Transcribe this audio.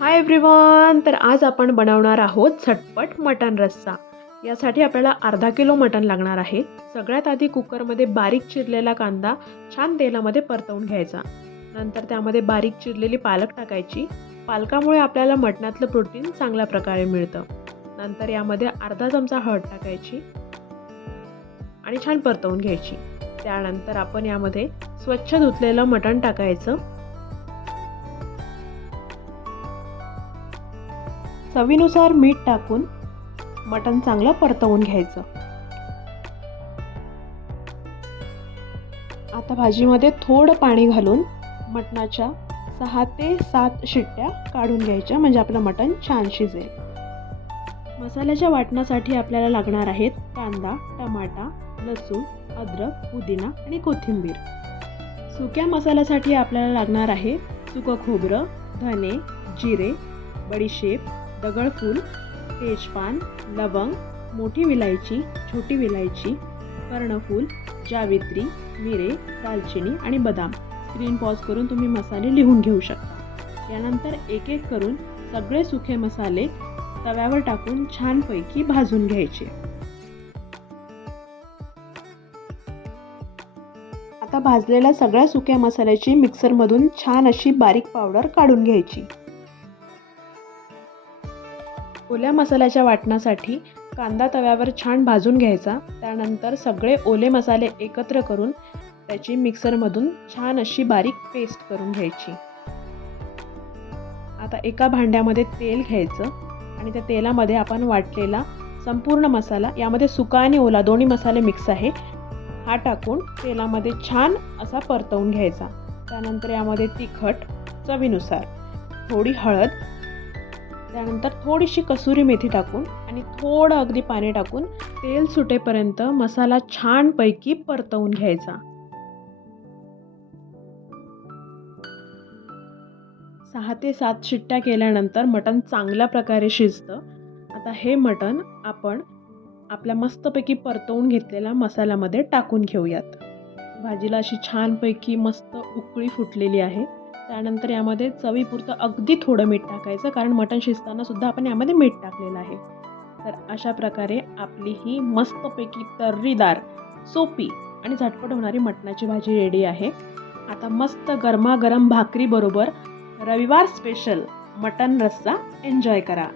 Hi everyone. तर आज आपण बनवणार आहोत झटपट मटण रस्सा. यासाठी आपल्याला अर्धा किलो मटण लागणार आहे. सगळ्यात आधी कुकरमध्ये बारीक चिरलेला कांदा छान तेलामध्ये परतवून घ्यायचा. नंतर त्यामध्ये बारीक चिरलेली पालक टाकायची. पालकामुळे आपल्याला मटणातलं प्रोटीन चांगल्या प्रकारे मिळतं. नंतर यामध्ये अर्धा चमचा हळद टाकायची आणि छान परतवून घ्यायची. त्यानंतर आपण यामध्ये स्वच्छ धुतलेलं मटण टाकायचं. चवीनुसार मीठ टाकून मटण चांगलं परतवून घ्यायचं. आता भाजीमध्ये थोडं पाणी घालून मटणाच्या 6 ते 7 शिट्ट्या काढून घ्यायच्या, म्हणजे आपलं मटण छान शिजेल. मसाल्याच्या वाटणासाठी आपल्याला लागणार आहेत कांदा, टमाटा, लसूण, अद्रक, पुदिना आणि कोथिंबीर. सुक्या मसाल्यासाठी आपल्याला लागणार आहे सुकं खोबरं, धने, जिरे, बडीशेप, दगडफूल, तेजपान, लवंग, मोठी विलायची, छोटी विलायची, कर्णफूल, जावित्री, मिरे, दालचिनी आणि बदाम. स्क्रीन पॉज करून तुम्ही मसाले लिहून घेऊ शकता. यानंतर एक एक करून सगळे सुखे मसाले तव्यावर टाकून छानपैकी भाजून घ्यायचे. आता भाजलेल्या सगळ्या सुक्या मसाल्याची मिक्सरमधून छान अशी बारीक पावडर काढून घ्यायची. ओल्या मसाल्याच्या वाटणासाठी कांदा तव्यावर छान भाजून घ्यायचा. त्यानंतर सगळे ओले मसाले एकत्र करून त्याची मिक्सरमधून छान अशी बारीक पेस्ट करून घ्यायची. आता एका भांड्यामध्ये तेल घ्यायचं आणि त्या तेलामध्ये आपण वाटलेला संपूर्ण मसाला, यामध्ये सुका आणि ओला दोन्ही मसाले मिक्स आहे, हा टाकून तेलामध्ये छान असा परतवून घ्यायचा. त्यानंतर यामध्ये तिखट चवीनुसार, थोडी हळद, त्यानंतर थोडीशी कसुरी मेथी टाकून आणि थोडं अगदी पाणी टाकून तेल सुटेपर्यंत मसाला छानपैकी परतवून घ्यायचा. 6 ते 7 शिट्ट्या केल्यानंतर मटण चांगल्या प्रकारे शिजतं. आता हे मटण आपण आपल्या मस्तपैकी परतवून घेतलेल्या मसाल्यामध्ये टाकून घेऊयात. भाजीला अशी छानपैकी मस्त उकळी फुटलेली आहे. त्यानंतर यामध्ये चवीपुरतं अगदी थोडं मीठ टाकायचं, कारण मटण शिजताना सुद्धा आपण यामध्ये मीठ टाकलेलं आहे. तर अशा प्रकारे आपली ही मस्तपैकी तर्रीदार, सोपी आणि झटपट होणारी मटणाची भाजी रेडी आहे. आता मस्त गरमागरम भाकरी बरोबर रविवार स्पेशल मटण रस्सा एन्जॉय करा.